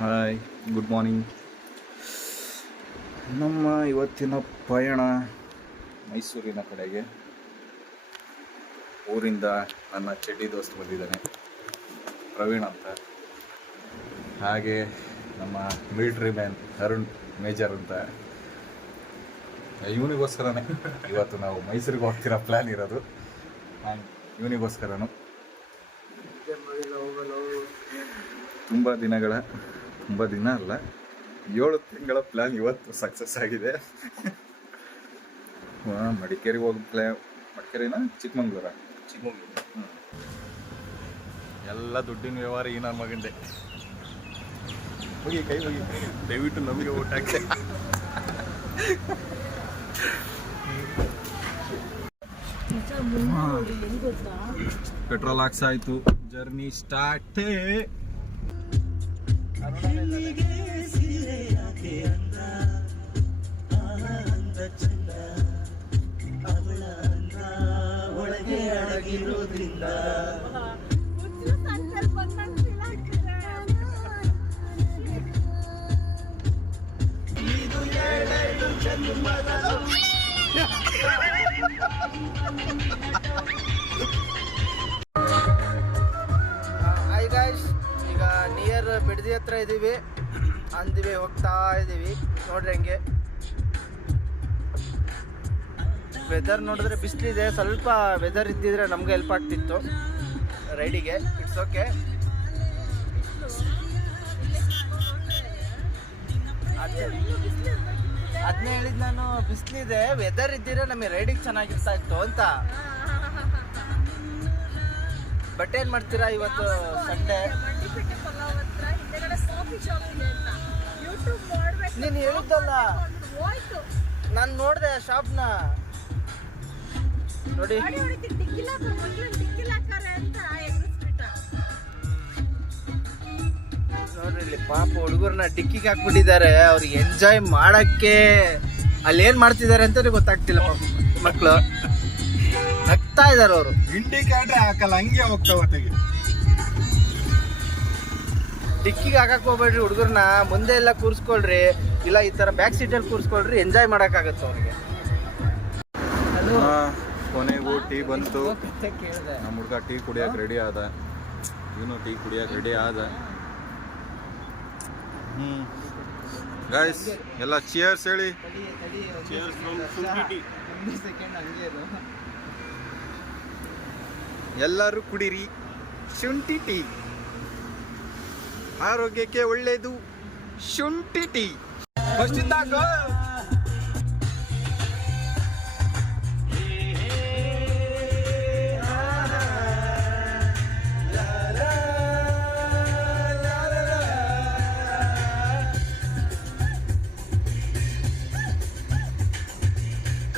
Hi, good morning. ನಮ್ಮ ಇವತ್ತಿನ ಪಯಣ ಮೈಸೂರಿನ ಕಡೆಗೆ. ಊರಿಂದ ನನ್ನ ಚಡ್ಡಿ ದೋಸ್ತ್ ಬಂದಿದ್ದಾನೆ, ಪ್ರವೀಣ್ ಅಂತ. ಹಾಗೆ ನಮ್ಮ ಮಿಲಿಟ್ರಿ ಮ್ಯಾನ್ ಅರುಣ್ ಮೇಜರ್ ಅಂತ. ಇವನಿಗೋಸ್ಕರನೇ ಇವತ್ತು ನಾವು ಮೈಸೂರಿಗೆ ಹೋಗ್ತಿರೋ ಪ್ಲ್ಯಾನ್ ಇರೋದು. ಇವನಿಗೋಸ್ಕರನು ತುಂಬ ದಿನ ಅಲ್ಲ, 7 ತಿಂಗಳ ಪ್ಲ್ಯಾನ್ ಇವತ್ತು ಸಕ್ಸಸ್ ಆಗಿದೆ. ಮಡಿಕೇರಿಗೆ ಹೋಗಿ ಮಡಿಕೇರಿನ ಚಿಕ್ಕಮಂಗ್ಳೂರ ಎಲ್ಲ ದುಡ್ಡಿನ ವ್ಯವಹಾರ ಈ ನನ್ನ ಮಗಂಡೆ. ಹೋಗಿ ಕೈ ಹೋಗಿ, ದಯವಿಟ್ಟು ನಮಗೆ ಊಟ ಹಾಕಿ. ಪೆಟ್ರೋಲ್ ಹಾಕ್ಸಾಯ್ತು, ಜರ್ನಿ ಸ್ಟಾರ್ಟ್. ಹಾಯ್ ಗಾಯ್ಸ್, ಈಗ ನಿಯರ್ ಬಿಡದಿ ಹತ್ರ ಇದ್ದೀವಿ. ಅಂದಿವೆ ಹೋಗ್ತಾ ಇದ್ದೀವಿ. ನೋಡ್ರಿ ಹಂಗೆ ವೆದರ್ ನೋಡಿದ್ರೆ ಬಿಸಿಲಿದೆ. ಸ್ವಲ್ಪ ವೆದರ್ ಇದ್ದಿದ್ರೆ ನಮ್ಗೆ ಹೆಲ್ಪ್ ಆಗ್ತಿತ್ತು ರೈಡಿಗೆ. It's okay. ಅದನ್ನೇ ಹೇಳಿದ್ ನಾನು, ಬಿಸಿಲಿದೆ, ವೆದರ್ ಇದ್ದಿದ್ರೆ ನಮಗೆ ರೈಡಿಗೆ ಚೆನ್ನಾಗಿರ್ತಾ ಇತ್ತು ಅಂತ. ಬಟ್ ಏನ್ ಮಾಡ್ತೀರಾ, ಇವತ್ತು ಸಂಡೇ. ನೀನು ಹೇಳಿದ್ದಲ್ಲ, ನಾನು ನೋಡಿದೆ ಶಾಪ್ನ. ನೋಡಿ ನೋಡ್ರಿ ಇಲ್ಲಿ ಪಾಪ ಹುಡುಗರನ್ನ ಡಿಕ್ಕಿಗೆ ಹಾಕ್ಬಿಟ್ಟಿದ್ದಾರೆ. ಅವ್ರಿಗೆ ಎಂಜಾಯ್ ಮಾಡಕ್ಕೆ ಅಲ್ಲಿ ಏನ್ ಮಾಡ್ತಿದ್ದಾರೆ ಅಂತ ಗೊತ್ತಾಗ್ತಿಲ್ಲ. ಪಾಪ ಮಕ್ಕಳು ನಗ್ತಾ ಇದಾರೆ. ಅವರು ಇಂಡಿಕೇಟರ್ ಹಾಕಲ್ಲ, ಹಂಗೆ ಹೋಗ್ತಾವ. ಡಿಕ್ಕಿಗೆ ಹಾಕಕ್ ಹೋಗ್ಬೇಡ್ರಿ ಹುಡುಗರನ್ನ, ಮುಂದೆ ಎಲ್ಲ ಕೂರಿಸ್ಕೊಳ್ರಿ, ಇಲ್ಲ ಈ ತರ ಬ್ಯಾಕ್ ಸೀಟಲ್ಲಿ ಕೂರಿಸ್ಕೊಳ್ರಿ, ಎಂಜಾಯ್ ಮಾಡಕ್ಕಾಗತ್ತೆ ಅವ್ರಿಗೆ. ಕೊನೆಗೂ ಟೀ ಬಂತು. ನಮ್ಮ ಹುಡುಗ ಟೀ ಕುಡಿಯಕ್ಕೆ ರೆಡಿ ಆದ, ಇವನು ಟೀ ಕುಡಿಯಕ್ಕೆ ರೆಡಿ ಆದ. ಗಾಯ್ಸ್ ಎಲ್ಲ ಚಿಯರ್ಸ್ ಹೇಳಿ. ಎಲ್ಲರೂ ಕುಡೀರಿ ಶುಂಠಿ ಟೀ, ಆರೋಗ್ಯಕ್ಕೆ ಒಳ್ಳೇದು ಶುಂಠಿ ಟೀ.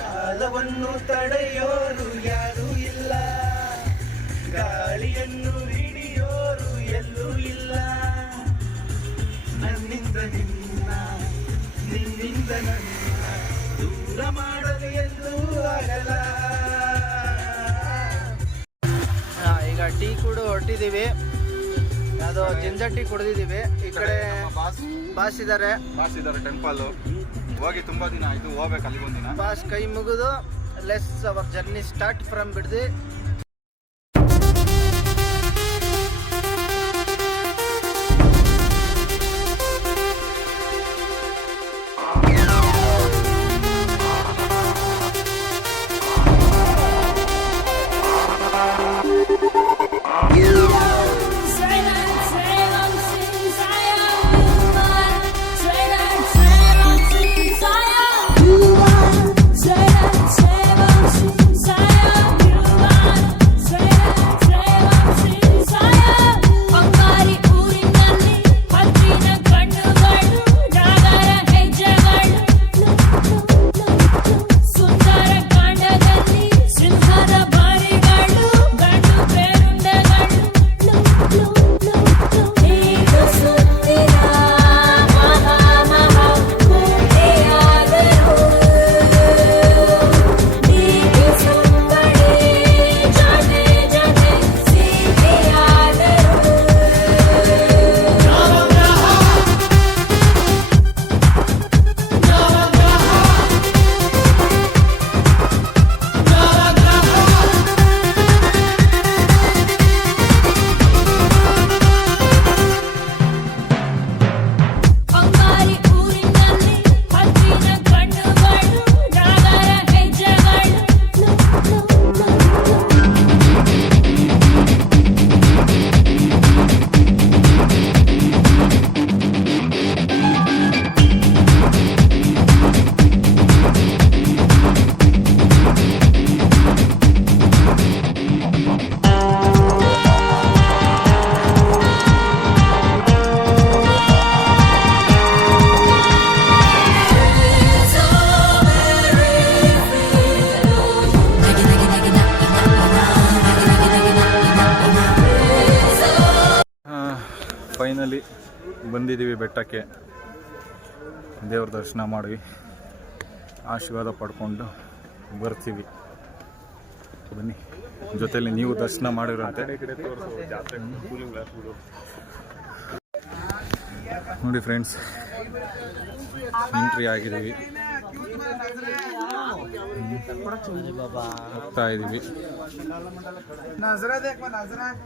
ಕಾಲವನ್ನು ತಡೆಯೋರು ಯಾರೂ ಇಲ್ಲ, ಗಾಳಿಯನ್ನು ಹಿಡಿಯೋರು ಎಲ್ಲೂ ಇಲ್ಲ. ನನ್ನಿಂದ ನಿನ್ನ, ನಿನ್ನಿಂದ ನನ್ನ ದೂರ ಮಾಡಲು ಎಲ್ಲೂ ಆಗಲ್ಲ. ಈಗ ಟೀ ಕೂಡ ಹೊರಟಿದ್ದೀವಿ. ಅದು ಜಿಂಜರ್ ಟೀ ಕುಡಿದಿದ್ದೀವಿ. ಈ ಕಡೆ ಬಾಸ್ ಇದ್ದಾರೆ ಟೆಂಪಲ್ ಹೋಗಿ ತುಂಬಾ ದಿನ ಆಯ್ತು, ಹೋಗ್ಬೇಕು ಅಲ್ಲಿ ಒಂದಿನ. ಬಾಸ್ ಕೈ ಮುಗಿದು let's our journey start from Bidadi. Saya ಬಂದಿದ್ದೀವಿ ಬೆಟ್ಟಕ್ಕೆ. ದೇವ್ರ ದರ್ಶನ ಮಾಡಿ ಆಶೀರ್ವಾದ ಪಡ್ಕೊಂಡು ಬರ್ತೀವಿ. ಬನ್ನಿ, ಜೊತೆಲಿ ನೀವು ದರ್ಶನ ಮಾಡಿರೋಂತೆ. ನೋಡಿ ಫ್ರೆಂಡ್ಸ್, ಎಂಟ್ರಿ ಆಗಿದ್ದೀವಿ, ಹೋಗ್ತಾ ಇದ್ದೀವಿ.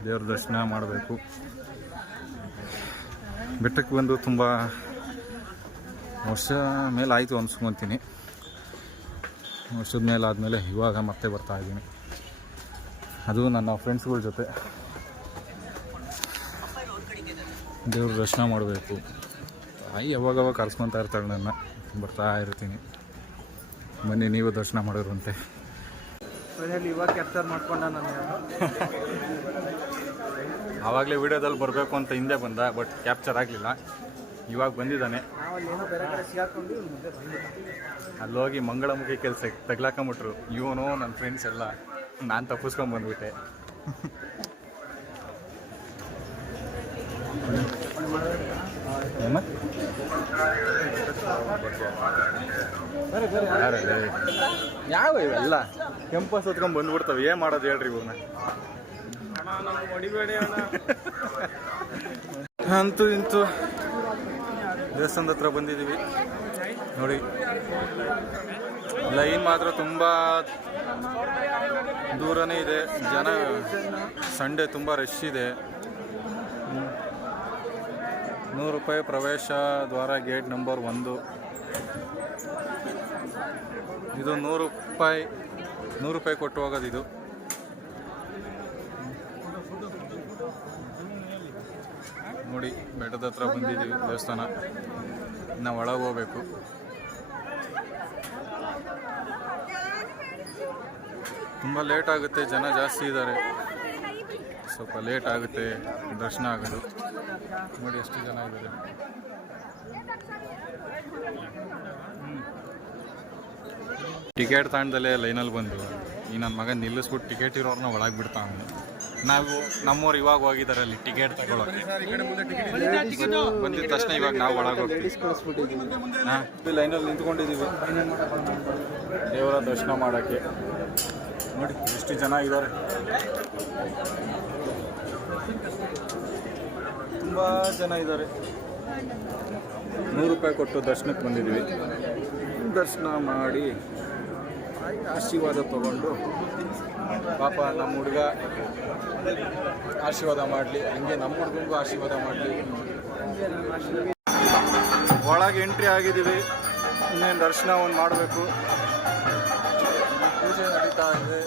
ದೇವ್ರ ದರ್ಶನ ಮಾಡಬೇಕು. ಬೆಟ್ಟಕ್ಕೆ ಬಂದು ತುಂಬ ವರ್ಷ ಮೇಲೆ ಆಯಿತು ಅನ್ಸ್ಕೊತೀನಿ. ವರ್ಷದ ಮೇಲೆ ಆದಮೇಲೆ ಇವಾಗ ಮತ್ತೆ ಬರ್ತಾ ಇದ್ದೀನಿ, ಅದು ನನ್ನ ಫ್ರೆಂಡ್ಸ್ಗಳ ಜೊತೆ. ದೇವ್ರ ದರ್ಶನ ಮಾಡಬೇಕು. ತಾಯಿ ಯಾವಾಗವಾಗ ಕರ್ಸ್ಕೊತಾ ಇರ್ತಾಳೆ ನನ್ನ, ಬರ್ತಾ ಇರ್ತೀನಿ. ಬನ್ನಿ, ನೀವು ದರ್ಶನ ಮಾಡಿರುವಂತೆ. ಇವಾಗ ಕ್ಯಾಪ್ಚರ್ ಮಾಡ್ಕೊಂಡ ನಾನು. ಆವಾಗಲೇ ವಿಡಿಯೋದಲ್ಲಿ ಬರಬೇಕು ಅಂತ ಹಿಂದೆ ಬಂದ, ಬಟ್ ಕ್ಯಾಪ್ಚರ್ ಆಗಲಿಲ್ಲ. ಇವಾಗ ಬಂದಿದ್ದಾನೆ. ಅಲ್ಲಿ ಹೋಗಿ ಮಂಗಳಮುಖಿ ಕೆಲಸ ತಗ್ಲಾಕೊಂಬಿಟ್ರು ಇವನು, ನನ್ನ ಫ್ರೆಂಡ್ಸ್ ಎಲ್ಲ. ನಾನು ತಪ್ಪಿಸ್ಕೊಂಡು ಬಂದ್ಬಿಟ್ಟೆ. ಯಾವ ಇವೆಲ್ಲ ಕೆಂಪಸ್ ಹೊತ್ಕೊಂಡ್ ಬಂದ್ಬಿಡ್ತಾವೆ, ಏನ್ ಮಾಡೋದು ಹೇಳ್ರಿ ಇವ್ರನ್ನ. ಅಂತೂ ಇಂತೂ ದೇವಸ್ಥಾನದ ಹತ್ರ ಬಂದಿದ್ದೀವಿ. ನೋಡಿ, ಲೈನ್ ಮಾತ್ರ ತುಂಬ ದೂರನೇ ಇದೆ. ಜನ ಸಂಡೇ ತುಂಬ ರಶ್ ಇದೆ. 100 ರೂಪಾಯಿ ಪ್ರವೇಶ ದ್ವಾರ, ಗೇಟ್ ನಂಬರ್ 1. ಇದು 100 ರೂಪಾಯಿ ಕೊಟ್ಟು ಹೋಗೋದು. ಇದು ನೋಡಿ, ಬೆಟ್ಟದ ಹತ್ರ ಬಂದಿದ್ದೀವಿ. ದೇವಸ್ಥಾನ ನಾವು ಒಳಗೆ ಹೋಗ್ಬೇಕು. ತುಂಬ ಲೇಟ್ ಆಗುತ್ತೆ, ಜನ ಜಾಸ್ತಿ ಇದ್ದಾರೆ, ಸ್ವಲ್ಪ ಲೇಟ್ ಆಗುತ್ತೆ ದರ್ಶನ ಆಗೋದು. ನೋಡಿ ಎಷ್ಟು ಜನ ಇದ್ದಾರೆ. ಟಿಕೆಟ್ ತಗೊಂಡಲ್ಲೇ ಲೈನಲ್ಲಿ ಬಂದು ಈ ನನ್ನ ಮಗ ನಿಲ್ಲಿಸ್ಬಿಟ್ಟು ಟಿಕೆಟ್ ಇರೋರನ್ನ ಒಳಗೆ ಬಿಡ್ತಾನೆ. ನಾವು ನಮ್ಮವ್ರು ಇವಾಗ ಹೋಗಿದ್ದಾರೆ ಅಲ್ಲಿ ಟಿಕೆಟ್ ತಗೊಳ್ಳೋಕೆ. ಬಂದಿದ ತಕ್ಷಣ ಇವಾಗ ನಾವು ಒಳಗೆ ಹೋಗ್ತೀವಿ. ಹಾಂ, ಲೈನಲ್ಲಿ ನಿಂತ್ಕೊಂಡಿದ್ದೀವಿ ದೇವರ ದರ್ಶನ ಮಾಡೋಕ್ಕೆ. ನೋಡಿ ಎಷ್ಟು ಜನ ಇದ್ದಾರೆ, ತುಂಬ ಜನ ಇದ್ದಾರೆ. 100 ರೂಪಾಯಿ ಕೊಟ್ಟು ದರ್ಶನಕ್ಕೆ ಬಂದಿದ್ದೀವಿ. ದರ್ಶನ ಮಾಡಿ ಆಶೀರ್ವಾದ ತಗೊಂಡು, ಪಾಪ ನಮ್ಮ ಹುಡುಗ ಆಶೀರ್ವಾದ ಮಾಡಲಿ, ಹಂಗೆ ನಮ್ಮ ಹುಡುಗನಿಗೂ ಆಶೀರ್ವಾದ ಮಾಡಲಿ. ಒಳಗೆ ಎಂಟ್ರಿ ಆಗಿದ್ದೀವಿ. ಇನ್ನೇನು ದರ್ಶನ ಒಂದು ಮಾಡಬೇಕು. ಪೂಜೆ ನಡೀತಾ ಇದೆ.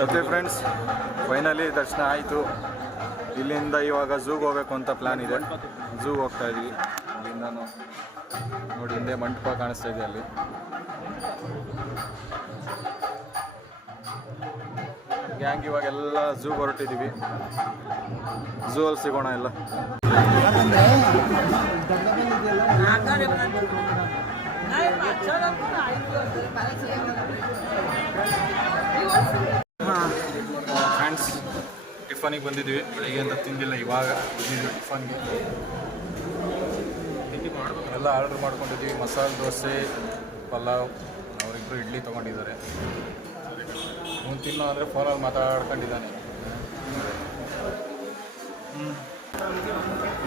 ಮತ್ತೆ ಫ್ರೆಂಡ್ಸ್, ಫೈನಲಿ ದರ್ಶನ ಆಯಿತು. ಇಲ್ಲಿಂದ ಇವಾಗ ಝೂಗೆ ಹೋಗಬೇಕು ಅಂತ ಪ್ಲ್ಯಾನ್ ಇದೆ. ಝೂಗೆ ಹೋಗ್ತಾ ಇದ್ದೀವಿ. ಇಲ್ಲಿಂದ ನೋಡಿ, ಹಿಂದೆ ಮಂಟಪ ಕಾಣಿಸ್ತಾ ಇದೆ ಅಲ್ಲಿ. ಗ್ಯಾಂಗ್ ಇವಾಗೆಲ್ಲ ಝೂಗೆ ಹೊರಟಿದ್ದೀವಿ. ಝೂ ಅಲ್ಲಿ ಸಿಗೋಣ ಎಲ್ಲ. ಫ್ರೆಂಡ್ಸ್, ಟಿಫನಿಗೆ ಬಂದಿದ್ದೀವಿ. ಬೆಳಿಗ್ಗೆ ಅಂತ ತಿಂದಿಲ್ಲ, ಇವಾಗ ಬಂದಿದ್ದೀವಿ ಟಿಫನ್ಗೆ. ಎಲ್ಲ ಆರ್ಡ್ರ್ ಮಾಡ್ಕೊಂಡಿದ್ದೀವಿ. ಮಸಾಲೆ ದೋಸೆ, ಪಲಾವ್, ಅವರಿಬ್ಬರು ಇಡ್ಲಿ ತೊಗೊಂಡಿದ್ದಾರೆ. ಅವ್ನು ತಿನ್ನೋ ಅಂದರೆ ಫೋನಲ್ಲಿ ಮಾತಾಡ್ಕೊಂಡಿದ್ದಾನೆ.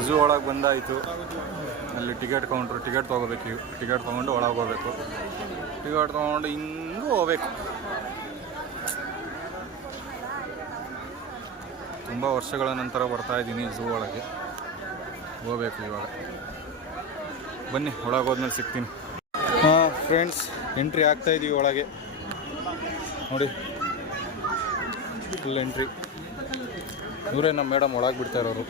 ಝೂ ಒಳಗೆ ಬಂದಾಯಿತು. ಅಲ್ಲಿ ಟಿಕೆಟ್ ಕೌಂಟ್ರು, ಟಿಕೆಟ್ ತೊಗೋಬೇಕು. ಟಿಕೆಟ್ ತೊಗೊಂಡು ಒಳಗೆ ಹೋಗ್ಬೇಕು. ಟಿಕೆಟ್ ತೊಗೊಂಡು ಹಿಂಗೂ ಹೋಗ್ಬೇಕು. ತುಂಬ ವರ್ಷಗಳ ನಂತರ ಬರ್ತಾಯಿದ್ದೀನಿ ಝೂ ಒಳಗೆ. ಹೋಗ್ಬೇಕು ಇವಾಗ. ಬನ್ನಿ, ಒಳಗೆ ಹೋದ್ಮೇಲೆ ಸಿಗ್ತೀನಿ. ಹಾಂ ಫ್ರೆಂಡ್ಸ್, ಎಂಟ್ರಿ ಆಗ್ತಾಯಿದ್ದೀವಿ ಒಳಗೆ. ನೋಡಿ, ಫುಲ್ ಎಂಟ್ರಿ. ಇವರೇ ನಮ್ಮ ಮೇಡಮ್ ಒಳಗೆ ಬಿಡ್ತಾ ಇರೋರು.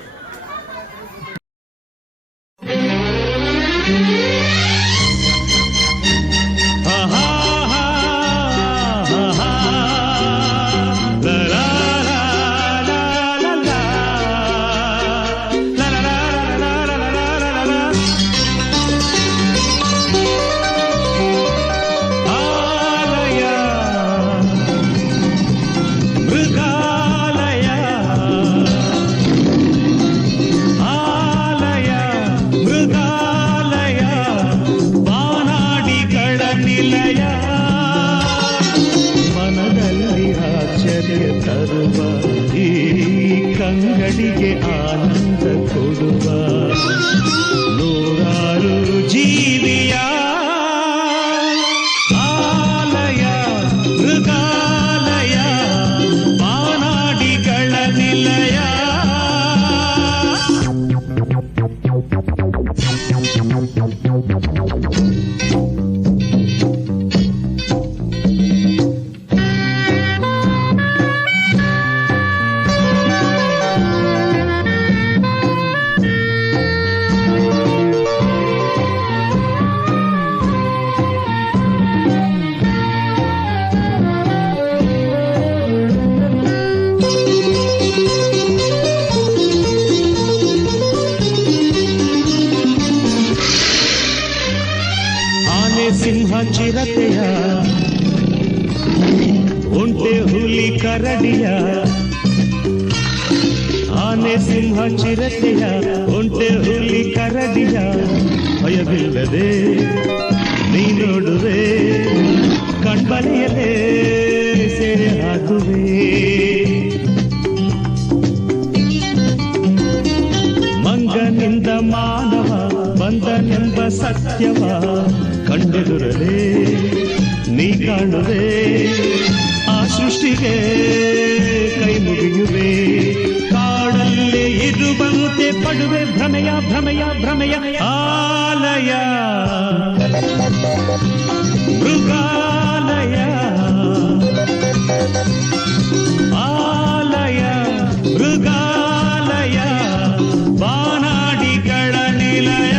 ಕಂಗಡಿಗೆ ಆನಂದ ಕೊಡುವ ನೂರಾರು ಜೀವಿಯ ಆಲಯ, ಮೃಗಾಲಯ, ಬಾನಾಡಿಗಳ ನಿಲಯ. ಸಿಂಹ, ಚಿರತೆಯ, ಒಂಟೆ, ಹುಲಿ, ಕರಡಿಯ. ಆನೆ, ಸಿಂಹ, ಚಿರತೆಯ, ಒಂಟೆ, ಹುಲಿ, ಕರಡಿಯ ಭಯವಿಲ್ಲದೆ ನೀ ನೋಡುವೆ, ಕಣ್ಬಲೆಯಲೇ ಸೆರೆ ಹಾಕುವೆ. ಮಂಗನಿಂದ ಮಾನವ ಬಂದನೆಂಬ ಸತ್ಯವ ಕಂಡೆದುರಲೇ ನೀ ಕಾಣುವೆ. ಆ ಸೃಷ್ಟಿಗೆ ಕೈ ಮುಗಿಯುವೆ. ಕಾಡಲ್ಲೇ ಇರುವಂತೆ ಪಡುವೆ ಭ್ರಮೆಯ ಭ್ರಮೆಯ ಭ್ರಮೆಯ. ಆಲಯ, ಮೃಗಾಲಯ, ಆಲಯ, ಮೃಗಾಲಯ, ಬಾನಾಡಿಗಳ ನಿಲಯ.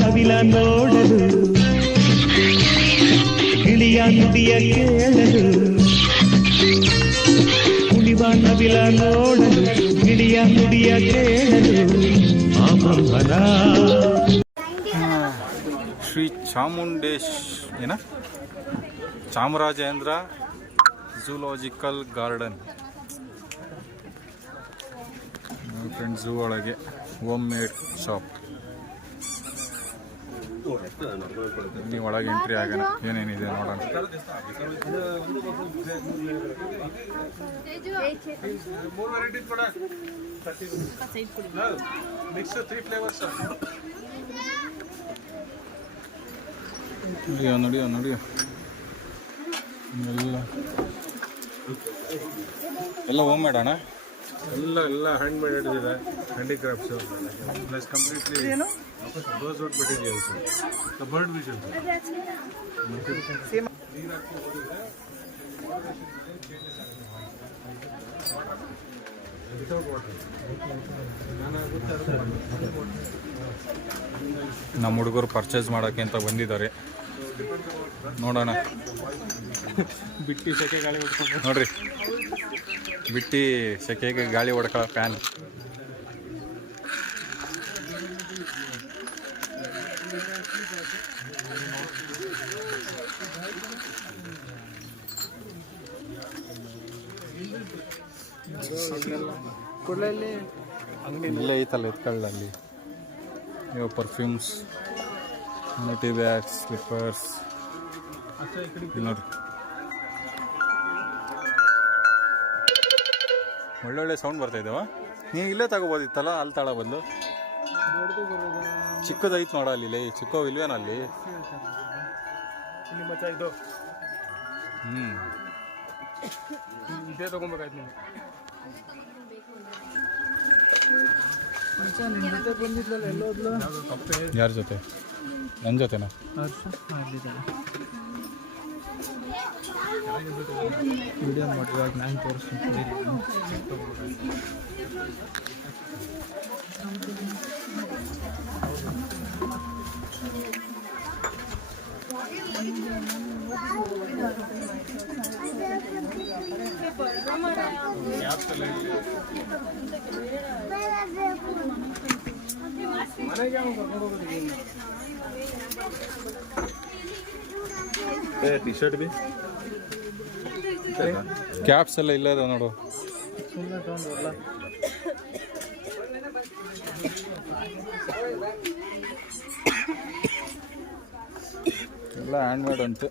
ನವಿಲ ನೋಡಲು, ಗಿಳಿಯ ನುಡಿಯ ಕೇಳಲು. ಕುಣಿವ ನವಿಲ ನೋಡಲು, ಗಿಳಿಯ ನುಡಿಯ ಕೇಳಲು. ಆ ಬ್ರಹ್ಮನ Shri Chamarajendra zoological garden. Friends, zoo ಒಳಗೆ ಹೋಮ್ ಮೇಡ್ ಶಾಪ್. ನೀವು ಒಳಗೆ ಎಂಟ್ರಿ ಆಗೋಣ, ಏನೇನಿದೆ ನೋಡೋಣ. ನೋಡಿಯೋ ಎಲ್ಲ ಹೋಮ್ ಮೇಡ್ ಅಣ್ಣ. ಎಲ್ಲ ಹ್ಯಾಂಡ್ ಮೇಡ್ ಹಿಡಿದಿದೆ, handicrafts plus completely rosewood materials, bird vision. ನಮ್ಮ ಹುಡುಗರು ಪರ್ಚೇಸ್ ಮಾಡೋಕ್ಕೆ ಅಂತ ಬಂದಿದ್ದಾರೆ. ನೋಡೋಣ. ಬಿಟ್ಟು ಸೆಕೆ ಗಾಳಿ ಹೊಡ್ಕೊಂಡು ನೋಡ್ರಿ, ಬಿಟ್ಟು ಸೆಕೆಗೆ ಗಾಳಿ ಹೊಡ್ಕೊಳ್ಳೋ ಫ್ಯಾನ್. ಕೂಡಲೇ ಇಲ್ಲೇ ಐತಲ್ಲ ಎತ್ಕೊಳ್ಳಲ್ಲಿ ಇವು ಪರ್ಫ್ಯೂಮ್ಸ್, ಟಿ ಬ್ಯಾಗ್ಸ್, ಸ್ಲಿಪ್ಪರ್ಸ್. ಇಲ್ಲಿ ನೋಡ್ರಿ, ಒಳ್ಳೊಳ್ಳೆ ಸೌಂಡ್ ಬರ್ತಾ ಇದ್ದಾವ. ನೀವು ಇಲ್ಲೇ ತಗೋಬೋದಿತ್ತಲ್ಲ, ಅಲ್ಲಿ ತಳ ಬದಲು ಚಿಕ್ಕದೈತೆ ನೋಡ ಅಲ್ಲಿ. ಇಲ್ಲಿ ಚಿಕ್ಕವು ಇಲ್ವೇನಲ್ಲಿ? ಇಲ್ಲಿ ಮಚ್ಚ ಇದು ಇದೇ ತಗೊಬೇಕಾಯ್ತು ನೀವು. ಬಂದಿದ್ಲಲ್ಲ ಎಲ್ಲೋದ್ಲು? ಯಾರ ಜೊತೆ? ನನ್ನ ಜೊತೆನಾ? ವಿಡಿಯೋ ಮಾಡಿ ಇವಾಗ ನಾನು ತೋರಿಸ್ತೀನಿ. ಟಿ ಶರ್ಟ್ ಬಿ ಕ್ಯಾಪ್ಸ್ ಎಲ್ಲ ಇಲ್ಲ ಅದ ನೋಡು. ಎಲ್ಲ ಹ್ಯಾಂಡ್ಮೇಡ್ ಅಂತೆ.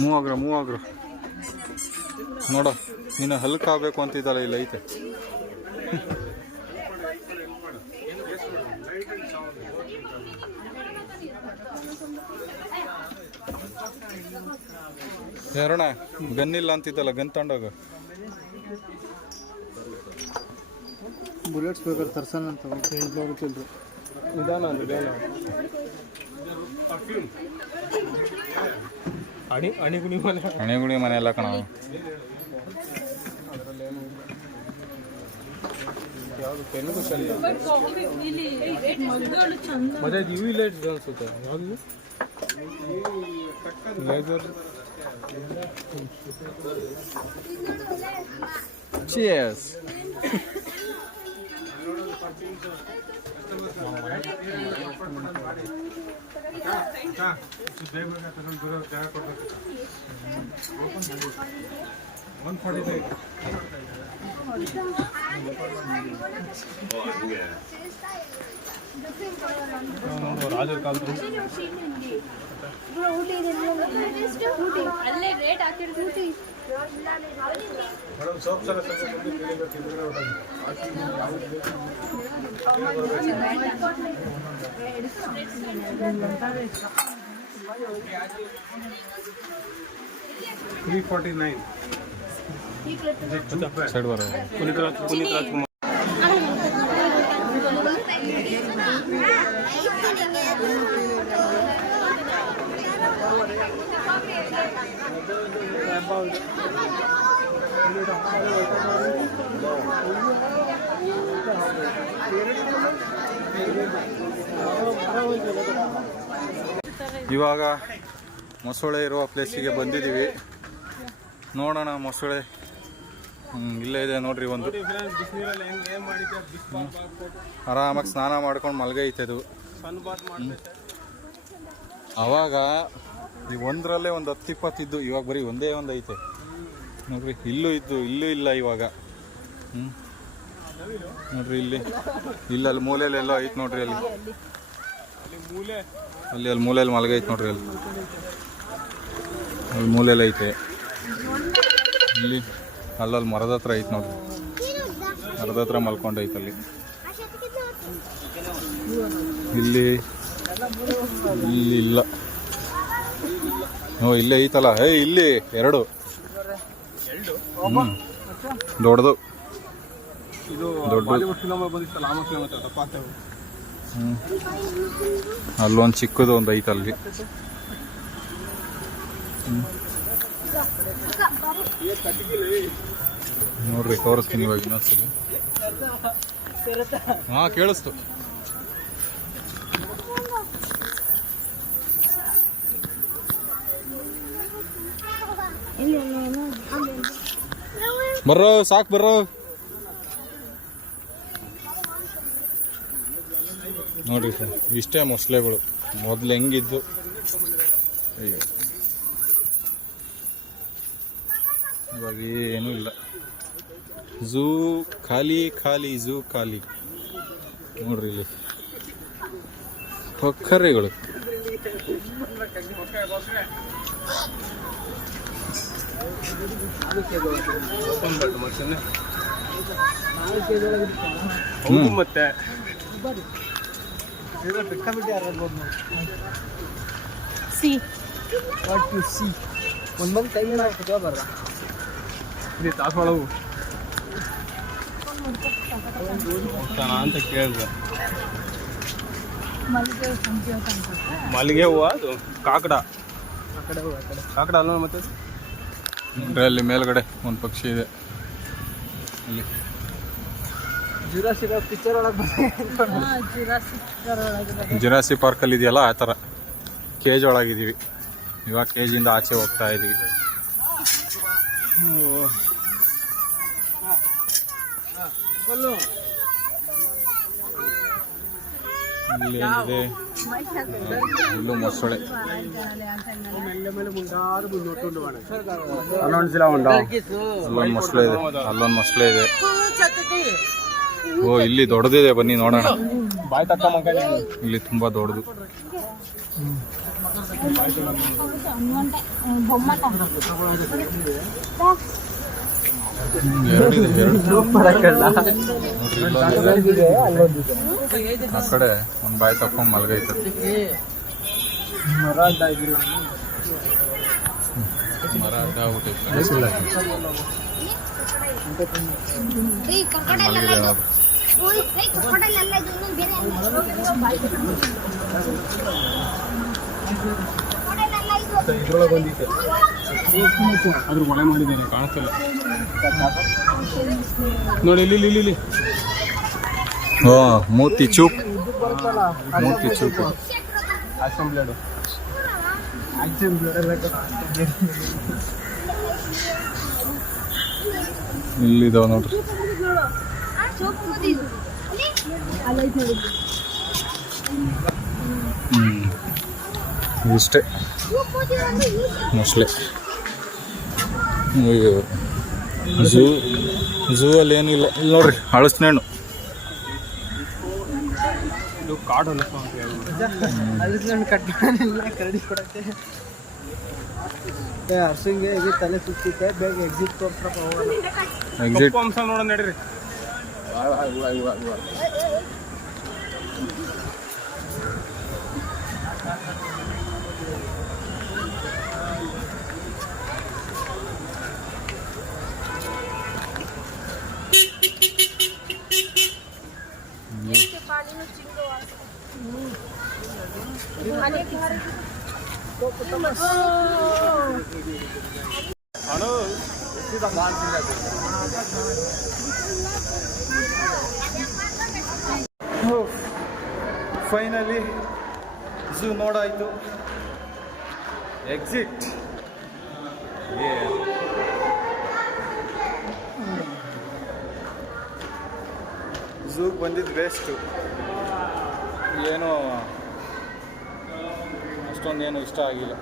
ಮೂವ್ ಆಗ್ರು ನೋಡ. ನೀನು ಹಲ್ಕ್ ಆಗಬೇಕು ಅಂತಿದ್ದಲ್ಲ, ಇಲ್ಲ ಐತೆ. ಯಾರಣ್ಣ ಗನ್ ಇಲ್ಲ ಅಂತಿದ್ದಲ್ಲ, ಗನ್ ತಗೊಂಡೋಗ. ಬುಲೆಟ್ಸ್ ಬೇಕಾದ್ರೆ ತರ್ಸೋಣ ಅಂತ ಹೋಗ್ತಿಲ್ರು. ನಿಧಾನ ಅಣಿಗುಣಿ ಮನೆ ಎಲ್ಲ ಕಣ. ಯಾವುದು ತೆಲುಗು ಚಂದ ಮತ್ತೆ ಇವು ಇಲ್ಲ ಅನ್ಸುತ್ತೆ. ಯಾವುದು ಲೇಸರ್. Cheers. ರಾಜರ ಕಾಲ ಅಲ್ಲೇ ರೇಟ್ ಹಾಕಿರ್ತೀವಿ. ಸೋಪ್ ಸಲ $349. ಸೈಡ್ ಬರೋ. ಪುನೀತ್ ರಾಜ್ಕುಮಾರ್. ಇವಾಗ ಮೊಸಳೆ ಇರುವ ಪ್ಲೇಸಿಗೆ ಬಂದಿದ್ದೀವಿ. ನೋಡೋಣ ಮೊಸಳೆ. ಇಲ್ಲೇ ಇದೆ ನೋಡ್ರಿ ಒಂದು. ಆರಾಮಾಗಿ ಸ್ನಾನ ಮಾಡ್ಕೊಂಡು ಮಲ್ಗೈತೆ ಅದು. ಅವಾಗ ಈ ಒಂದರಲ್ಲೇ ಒಂದು 10-20 ಇದ್ದು, ಇವಾಗ ಬರೀ ಒಂದೇ ಒಂದು ಐತೆ ನೋಡ್ರಿ. ಇಲ್ಲೂ ಇಲ್ಲ ಇವಾಗ. ನೋಡ್ರಿ ಇಲ್ಲಿ ಮೂಲೆಯಲ್ಲೆಲ್ಲೋ ಐತೆ ನೋಡ್ರಿ. ಅಲ್ಲಿ ಮೂಲೆಯಲ್ಲಿ ಮಲ್ಗೈತೆ ನೋಡ್ರಿ. ಅಲ್ಲಿ ಮೂಲೆಯಲ್ಲಿ ಐತೆ. ಅಲ್ಲಲ್ಲಿ ಮರದ ಹತ್ರ ಐತೆ ನೋಡ್ರಿ. ಮರದ ಹತ್ರ ಮಲ್ಕೊಂಡೈತಲ್ಲಿ. ಇಲ್ಲಿ ಇಲ್ಲ. ಇಲ್ಲೇ ಐತಲ್ಲ. ಇಲ್ಲಿ 2 ದೊಡ್ಡದು. ಅಲ್ಲೊಂದು ಚಿಕ್ಕದು ಒಂದು ಐತಲ್ಲಿ. ನೋಡ್ರಿ ತೋರಿಸ್ತೀನಿ ಇವಾಗ ಇನ್ನೊಂದ್ಸಲಿ. ಹಾಂ ಕೇಳಿಸ್ತು. ಬರ್ರೋ ಸಾಕು ಬರ್ರೋ. ನೋಡ್ರಿ ಸರ್ ಇಷ್ಟೇ ಮೊಸಳೆಗಳು ಮೊದಲು ಹೆಂಗಿದ್ದು ಈಗ ಇವಾಗ ಏನೂ ಇಲ್ಲ. ಝೂ ಖಾಲಿ ಖಾಲಿ ಝೂ ಖಾಲಿ. ನೋಡ್ರಿ ಇಲ್ಲಿ ಹೊಕ್ಕರೆಗಳು. ಮತ್ತೆ ಒಂದೊಂದು ಟೈಮ್ ಬರ್ರ ತಾಸೊಳವು ಅಂತ ಕೇಳಿದೆ. ಮಲ್ಲಿಗೆ ಹೂವು ಅದು ಕಾಕಡ ಕಾಕಡ ಅಲ್ಲ ಮತ್ತೆ ಅಲ್ಲಿ ಮೇಲ್ಗಡೆ ಒಂದು ಪಕ್ಷಿ ಇದೆ ಅಲ್ಲಿ. ಜುರಾಸಿ ಪಾರ್ಕಲ್ಲಿ ಇದೆಯಲ್ಲ ಆ ಥರ ಕೇಜ್ ಒಳಗಿದ್ದೀವಿ. ಇವಾಗ ಕೇಜಿಂದ ಆಚೆ ಹೋಗ್ತಾ ಇದ್ದೀವಿ. ಇಲ್ಲಿ ಏನಿದೆ ಇಲ್ಲೂ ಮೊಸಳೆ. ಅಲ್ಲೊಂದು ಮೊಸಳೆ ಇದೆ, ಅಲ್ಲೊಂದು ಮೊಸಳೆ ಇದೆ. ಓ ಇಲ್ಲಿ ದೊಡ್ಡದಿದೆ, ಬನ್ನಿ ನೋಡೋಣ. ಬಾಯ್ ತಕ್ಕ ಇಲ್ಲಿ ತುಂಬಾ ದೊಡ್ಡದು. ಆ ಕಡೆ ಒಂದು ಬಾಯಿ ತಕ್ಕೊಂಡ್ ಮಲ್ಗೈತೆ. ಮರ ಅಡ್ಡ ಆಗ್ಬಿಟ್ಟೈತೆ. ಅದ್ರ ಒಳೆ ಮಾಡಿದ್ದೇನೆ ಕಾಣಿಸ್ತಿಲ್ಲ ನೋಡಿ. ಇಲ್ಲಿ ಇಲ್ಲಿ ಓ ಮೂತಿ ಚೂಪ್, ಮೂತಿ ಚೂಪ್. ಇಲ್ಲಿದಾವ ನೋಡ್ರಿ. ಇಷ್ಟೇ ಮೊಸಳೆ. ಝೂ ಅಲ್ಲಿ ಏನಿಲ್ಲ. ಇಲ್ಲಿ ನೋಡ್ರಿ ಹಳಸ್ನೇಣ್ಣು. ಇದು ಕಾಡು ಹರ್ಸಂಗೆ ತಲೆ ಸುತ್ತಿತ್ತೆ. ಬೇಗ ಎಕ್ಸಿಟ್ ತೋರ್ಸ್ರಪ್ಪ ಹೋಗೋಣ. ಎಕ್ಸಿಟ್ ಅಂಶ ನೋಡೋಣ ನಡೀರಿ. ಫೈನಲಿ ಝೂ ನೋಡಾಯಿತು. ಎಕ್ಸಿಟ್. ಝೂಗೆ ಬಂದಿದ್ದು ವೇಸ್ಟು. ಏನೋ ಅಷ್ಟೊಂದೇನು ಇಷ್ಟ ಆಗಿಲ್ಲ.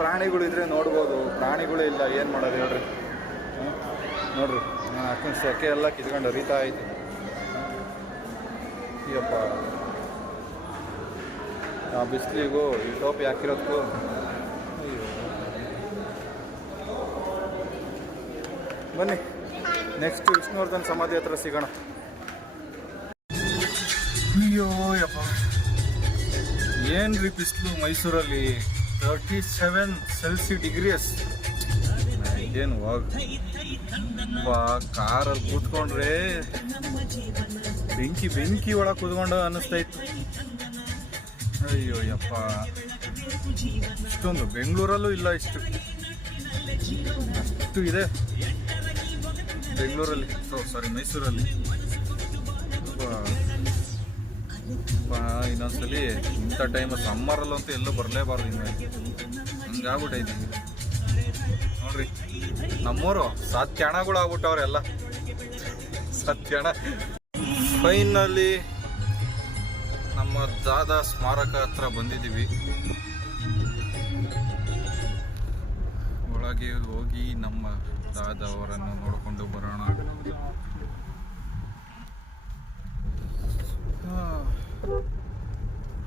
ಪ್ರಾಣಿಗಳು ಇದ್ರೆ ನೋಡ್ಬೋದು, ಪ್ರಾಣಿಗಳೇ ಇಲ್ಲ. ಏನು ಮಾಡೋದು ಹೇಳ್ರಿ. ನೋಡ್ರಿ ಅಕ್ಕನ ಸೆಕೆ ಎಲ್ಲ ಕಿತ್ಕೊಂಡು ಹರಿತಾ ಐತಿ. ಅಯ್ಯಪ್ಪ ಆ ಬಿಸಿಲಿಗೂ ಈ ಟೋಪಿ ಹಾಕಿರೋದಕ್ಕೂ ಅಯ್ಯೋ. ಬನ್ನಿ ನೆಕ್ಸ್ಟ್ ವಿಷ್ಣುವರ್ಧನ್ ಸಮಾಧಿ ಹತ್ರ ಸಿಗೋಣ. ಅಯ್ಯೋ ಯಪ್ಪ ಏನ್ರಿ ಬಿಸಿಲು ಮೈಸೂರಲ್ಲಿ 37 ಸೆಲ್ಸಿಯಸ್ ಡಿಗ್ರೀಸ್. ಏನು ಕಾರಲ್ಲಿ ಕೂತ್ಕೊಂಡ್ರೆ ಬೆಂಕಿ ಒಳಗೆ ಕೂತ್ಕೊಂಡು ಅನ್ನಿಸ್ತಾ ಇತ್ತು. ಅಯ್ಯೋ ಯಪ್ಪ ಇಷ್ಟೊಂದು ಬೆಂಗಳೂರಲ್ಲೂ ಇಲ್ಲ ಇಷ್ಟು. ಅಷ್ಟು ಇದೆ ಬೆಂಗಳೂರಲ್ಲಿ, ಸಾರಿ ಮೈಸೂರಲ್ಲಿ. ಇನ್ನೊಂದ್ಸಲಿ ಇಂಥ ಟೈಮ್ ಸಮ್ಮರಲ್ಲಂತೂ ಎಲ್ಲೂ ಬರಲೇಬಾರ್ದು ಇನ್ನು, ಹಂಗಾಗ್ಬಿಟ್ಟೈತಿ ನೋಡ್ರಿ. ನಮ್ಮೂರು ಸತ್ಯಣಗಳು ಆಗ್ಬಿಟ್ಟವ್ರೆಲ್ಲ, ಸತ್ಯಣ. ಫೈನಲಿ ನಮ್ಮ ದಾದಾ ಸ್ಮಾರಕ ಹತ್ರ ಬಂದಿದ್ದೀವಿ. ಒಳಗೆ ಹೋಗಿ ನಮ್ಮ ದಾದಾ ಅವರನ್ನು ನೋಡಿಕೊಂಡು ಬರೋಣ.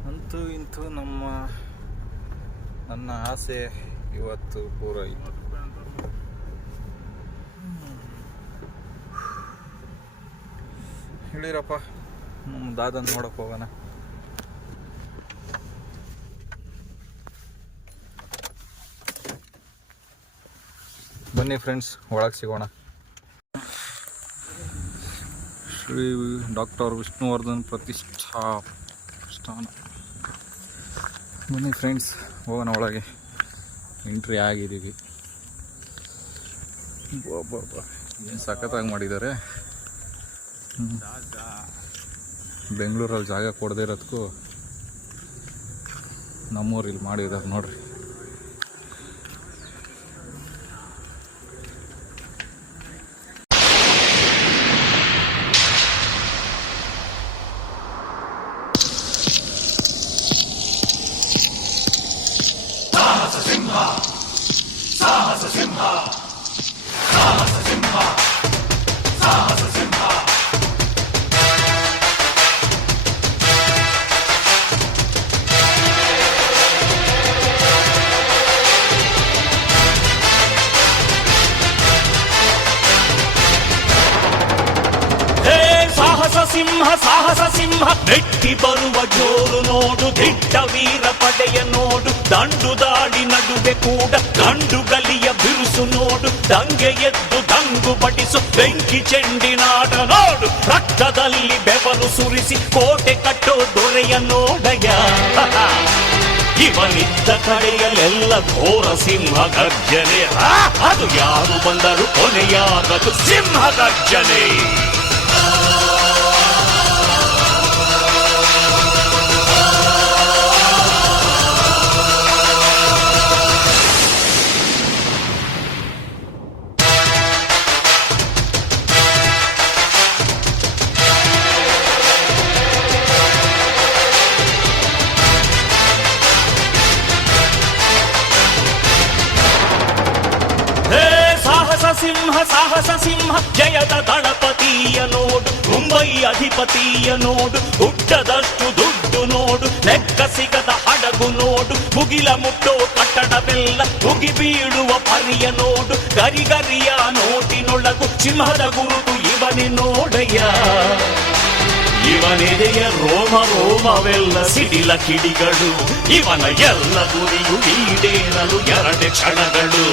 ಅಂತೂ ಇಂತೂ ನನ್ನ ಆಸೆ ಇವತ್ತು ಪೂರೈತು. ಹೇಳಿರಪ್ಪ, ನಮ್ಮ ದಾದನ್ ನೋಡಕ್ಕೆ ಹೋಗೋಣ. ಬನ್ನಿ ಫ್ರೆಂಡ್ಸ್, ಒಳಗೆ ಸಿಗೋಣ. ಶ್ರೀ ಡಾಕ್ಟರ್ ವಿಷ್ಣುವರ್ಧನ್ ಪ್ರತಿಷ್ಠಾನ. ಬನ್ನಿ ಫ್ರೆಂಡ್ಸ್, ಹೋಗೋಣ ಒಳಗೆ. ಎಂಟ್ರಿ ಆಗಿದ್ದೀವಿ. ಏನು ಸಖತ್ತಾಗಿ ಮಾಡಿದ್ದಾರೆ. ಬೆಂಗಳೂರಲ್ಲಿ ಜಾಗ ಕೊಡದೇ ಇರೋದಕ್ಕೂ ನಮ್ಮೂರಲ್ಲಿ ಮಾಡಿದ್ದಾರೆ ನೋಡ್ರಿ. ಸಾಹಸ ಸಿಂಹ ನೆಟ್ಟಿ ಬರುವ ಜೋರು ನೋಡು, ದಿಟ್ಟ ವೀರ ಪಡೆಯ ನೋಡು, ದಂಡು ದಾಳಿ ನಡುವೆ ಕೂಡ ಗಂಡು ಗಲಿಯ ಬಿರುಸು ನೋಡು, ದಂಗೆ ಎದ್ದು ದಂಗು ಬಡಿಸು ಬೆಂಕಿ ಚೆಂಡಿನಾಟ ನೋಡು, ರಕ್ತದಲ್ಲಿ ಬೆವರು ಸುರಿಸಿ ಕೋಟೆ ಕಟ್ಟೋ ದೊರೆಯ ನೋಡಯ. ಇವನಿದ್ದ ಕಡೆಯಲ್ಲೆಲ್ಲ ಘೋರ ಸಿಂಹ ಗರ್ಜನೆ, ಅದು ಯಾರು ಬಂದರು ಕೊನೆಯಾಗದು ಸಿಂಹ ಗರ್ಜನೆ. ಸಾಹಸ ಸಿಂಹ ಜಯದ ದಳಪತಿಯ ನೋಡು, ಮುಂಬೈ ಅಧಿಪತಿಯ ನೋಡು, ಹುಟ್ಟದಷ್ಟು ದುಡ್ಡು ನೋಡು, ಲೆಕ್ಕ ಸಿಗದ ಹಡಗು ನೋಡು, ಮುಗಿಲ ಮುಟ್ಟೋ ಕಟ್ಟಡವೆಲ್ಲ ಮುಗಿ ಬೀಳುವ ಪರಿಯ ನೋಡು, ಗರಿಗರಿಯ ನೋಟಿನೊಳಗು ಸಿಂಹದ ಗುರುತು ಇವನೇ ನೋಡಯ್ಯ. ಇವನೆದೆಯ ರೋಮ ರೋಮವೆಲ್ಲ ಸಿಡಿಲ ಕಿಡಿಗಳು, ಇವನ ಎಲ್ಲ ಗುರಿಯು ಈಡೇರಲು 2 ಕ್ಷಣಗಳು.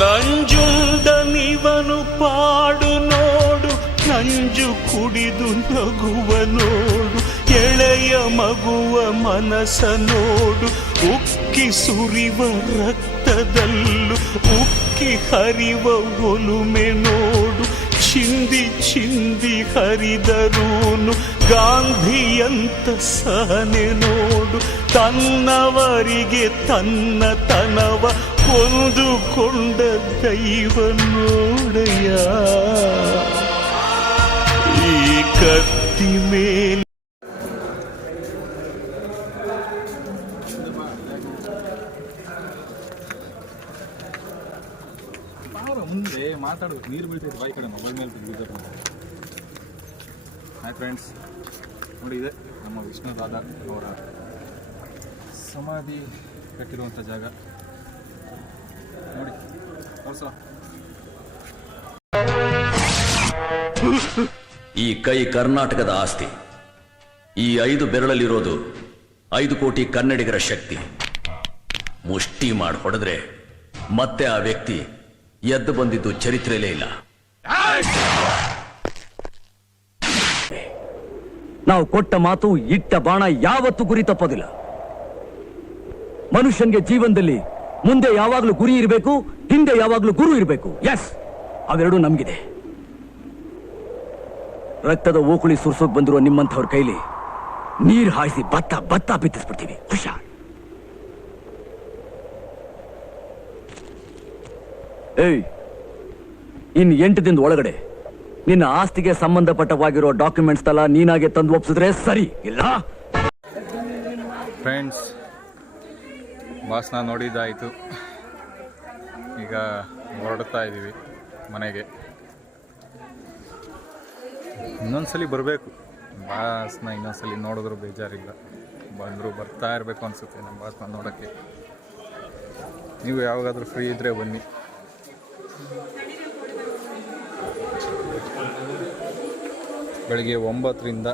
ನಂಜುಂಡನಿವನು ಪಾಡು ನೋಡು, ನಂಜು ಕುಡಿದು ನಗುವ ನೋಡು, ಎಳೆಯ ಮಗುವ ಮನಸ ನೋಡು, ಉಕ್ಕಿ ಸುರಿವ ರಕ್ತದಲ್ಲೂ ಉಕ್ಕಿ ಹರಿವ ಒಲುಮೆ ನೋಡು, ಚಿಂದಿ ಚಿಂದಿ ಹರಿದರೂನು ಗಾಂಧಿಯಂತ ಸಹನೆ ನೋಡು, ತನ್ನವರಿಗೆ ತನ್ನತನವ ಕೊಂದುಕೊಂಡ ದೈವ ನೋಡಯ್ಯ. ಈ ಕತ್ತಿ ಮೇಲೆ ಮುಂದೆ ಮಾತಾಡೋದು ನೀರು ಬೀಳ್ತೈತೆ ಬಾಯಿ ಕಡೆ ಮೊಬೈಲ್ ಮೇಲೆ ಬೀಳ್ತಾರೆ. ಹಾಯ್ ಫ್ರೆಂಡ್ಸ್, ನೋಡಿ ಇದೆ ನಮ್ಮ ವಿಷ್ಣುದಾದ ಅವರ ಸಮಾಧಿ ಕಟ್ಟಿರುವಂಥ ಜಾಗ ನೋಡಿ. ತೋರ್ಸೋ. ಈ ಕೈ ಕರ್ನಾಟಕದ ಆಸ್ತಿ. ಈ 5 ಬೆರಳಲ್ಲಿರೋದು 5 ಕೋಟಿ ಕನ್ನಡಿಗರ ಶಕ್ತಿ. ಮುಷ್ಟಿ ಮಾಡಿ ಹೊಡೆದ್ರೆ ಮತ್ತೆ ಆ ವ್ಯಕ್ತಿ ಎದ್ದು ಬಂದಿದ್ದು ಚರಿತ್ರೆಯಲ್ಲೇ ಇಲ್ಲ. ನಾವು ಕೊಟ್ಟ ಮಾತು, ಇಟ್ಟ ಬಾಣ ಯಾವತ್ತೂ ಗುರಿ ತಪ್ಪೋದಿಲ್ಲ. ಮನುಷ್ಯನ್ಗೆ ಜೀವನದಲ್ಲಿ ಮುಂದೆ ಯಾವಾಗ್ಲೂ ಗುರಿ ಇರಬೇಕು, ಹಿಂದೆ ಯಾವಾಗ್ಲೂ ಗುರು ಇರಬೇಕು. ಎಸ್, ಅವೆರಡೂ ನಮ್ಗಿದೆ. ರಕ್ತದ ಓಕುಳಿ ಸುರ್ಸೋಕ್ ಬಂದಿರೋ ನಿಮ್ಮಂಥವ್ರ ಕೈಲಿ ನೀರ್ ಹಾಯಿಸಿ ಭತ್ತ ಬಿತ್ತಿಸ್ಬಿಡ್ತೀವಿ. ಹುಷಾರ್. ಏಯ್, ಇನ್ 8 ದಿನದ ಒಳಗಡೆ ನಿನ್ನ ಆಸ್ತಿಗೆ ಸಂಬಂಧಪಟ್ಟವಾಗಿರೋ ಡಾಕ್ಯುಮೆಂಟ್ಸ್ ತಲ ನೀನಾಗೆ ತಂದು ಒಪ್ಸಿದ್ರೆ ಸರಿ. ಇಲ್ಲ ಫ್ರೆಂಡ್ಸ್, ಬಾಸ್ನ ನೋಡಿದ್ದಾಯಿತು. ಈಗ ಹೊರಡ್ತಾ ಇದ್ದೀವಿ ಮನೆಗೆ. ಇನ್ನೊಂದ್ಸಲಿ ಬರಬೇಕು ಬಾಸ್ನ, ಇನ್ನೊಂದ್ಸಲಿ ನೋಡಿದ್ರು ಬೇಜಾರಿಲ್ಲ. ಬರ್ತಾ ಇರಬೇಕು ಅನಿಸುತ್ತೆ ನಮ್ಮ ಬಾಸ್ನ ನೋಡೋಕ್ಕೆ. ನೀವು ಯಾವಾಗಾದರೂ ಫ್ರೀ ಇದ್ದರೆ ಬನ್ನಿ. ಬೆಳಿಗ್ಗೆ 9ರಿಂದ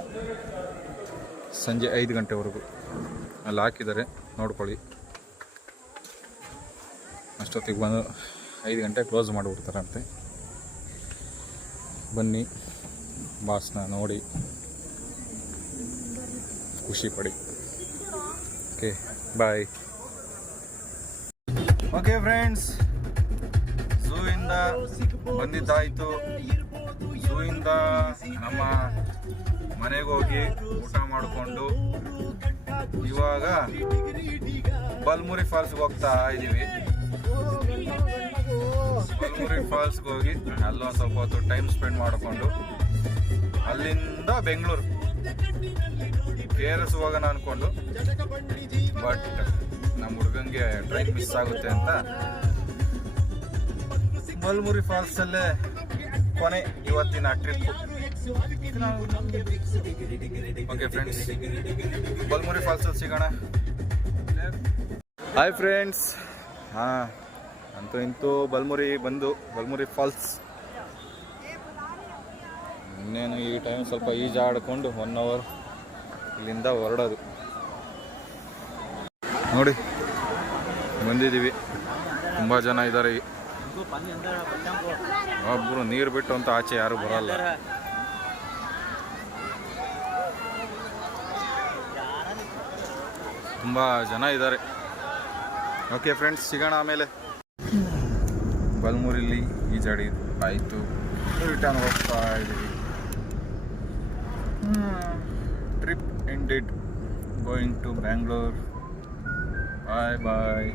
ಸಂಜೆ 5 ಗಂಟೆವರೆಗೂ ಅಲ್ಲಿ ಹಾಕಿದ್ದಾರೆ, ನೋಡ್ಕೊಳ್ಳಿ. ಅಷ್ಟೊತ್ತಿಗೆ ಬಂದು 5 ಗಂಟೆ ಕ್ಲೋಸ್ ಮಾಡಿಬಿಡ್ತಾರಂತೆ. ಬನ್ನಿ, ಬಾಸ್ನ ನೋಡಿ ಖುಷಿ ಪಡಿ. Okay, bye. ಓಕೆ ಫ್ರೆಂಡ್ಸ್, ಝೂಯಿಂದ ಬಂದಿದ್ದಾಯಿತು. ಝೂಯಿಂದ ನಮ್ಮ ಮನೆಗೆ ಹೋಗಿ ಊಟ ಮಾಡಿಕೊಂಡು ಇವಾಗ ಬಲ್ಮುರಿ ಫಾಲ್ಸ್ಗೆ ಹೋಗ್ತಾ ಇದ್ದೀವಿ. ಬಲ್ಮುರಿ ಫಾಲ್ಸ್ಗೆ ಹೋಗಿ ಅಲ್ಲೊಂದು ಸ್ವಲ್ಪ ಹೊತ್ತು ಟೈಮ್ ಸ್ಪೆಂಡ್ ಮಾಡಿಕೊಂಡು ಅಲ್ಲಿಂದ ಬೆಂಗಳೂರು KRS ಹೋಗೋಣ ಅಂದ್ಕೊಂಡು, ಬಟ್ ನಮ್ಮ ಹುಡುಗಂಗೆ ಟ್ರೈನ್ ಮಿಸ್ ಆಗುತ್ತೆ ಅಂತ ಬಲ್ಮುರಿ ಫಾಲ್ಸಲ್ಲೇ ಕೊನೆ ಇವತ್ತಿನ ಟ್ರಿಪ್. ಓಕೆ ಫ್ರೆಂಡ್ಸ್, ಬಲ್ಮುರಿ ಫಾಲ್ಸಲ್ಲಿ ಸಿಗೋಣ. ಹಾಯ್ ಫ್ರೆಂಡ್ಸ್, ಅಂತೂ ಇಂತೂ ಬಲ್ಮುರಿ ಫಾಲ್ಸ್. ಇನ್ನೇನು ಈ ಟೈಮ್ ಸ್ವಲ್ಪ ಈಜಾಡಿಕೊಂಡು 1 ಅವರ್ ಇಲ್ಲಿಂದ ಹೊರಡೋದು. ನೋಡಿ ಬಂದಿದ್ದೀವಿ, ತುಂಬ ಜನ ಇದ್ದಾರೆ. ಒಬ್ಬರು ನೀರು ಬಿಟ್ಟು ಅಂತ ಆಚೆ ಯಾರು ಬರಲ್ಲ. ತುಂಬ ಜನ ಇದ್ದಾರೆ. ಓಕೆ ಫ್ರೆಂಡ್ಸ್, ಸಿಗೋಣ ಆಮೇಲೆ. ಬಲ್ಮುರಿಲಿ ಈಜಾಡಿ ಆಯಿತು, ರಿಟರ್ನ್ ಹೋಗ್ತಾ ಇದ್ದೀವಿ. Trip ended, going to Bangalore. Bye bye.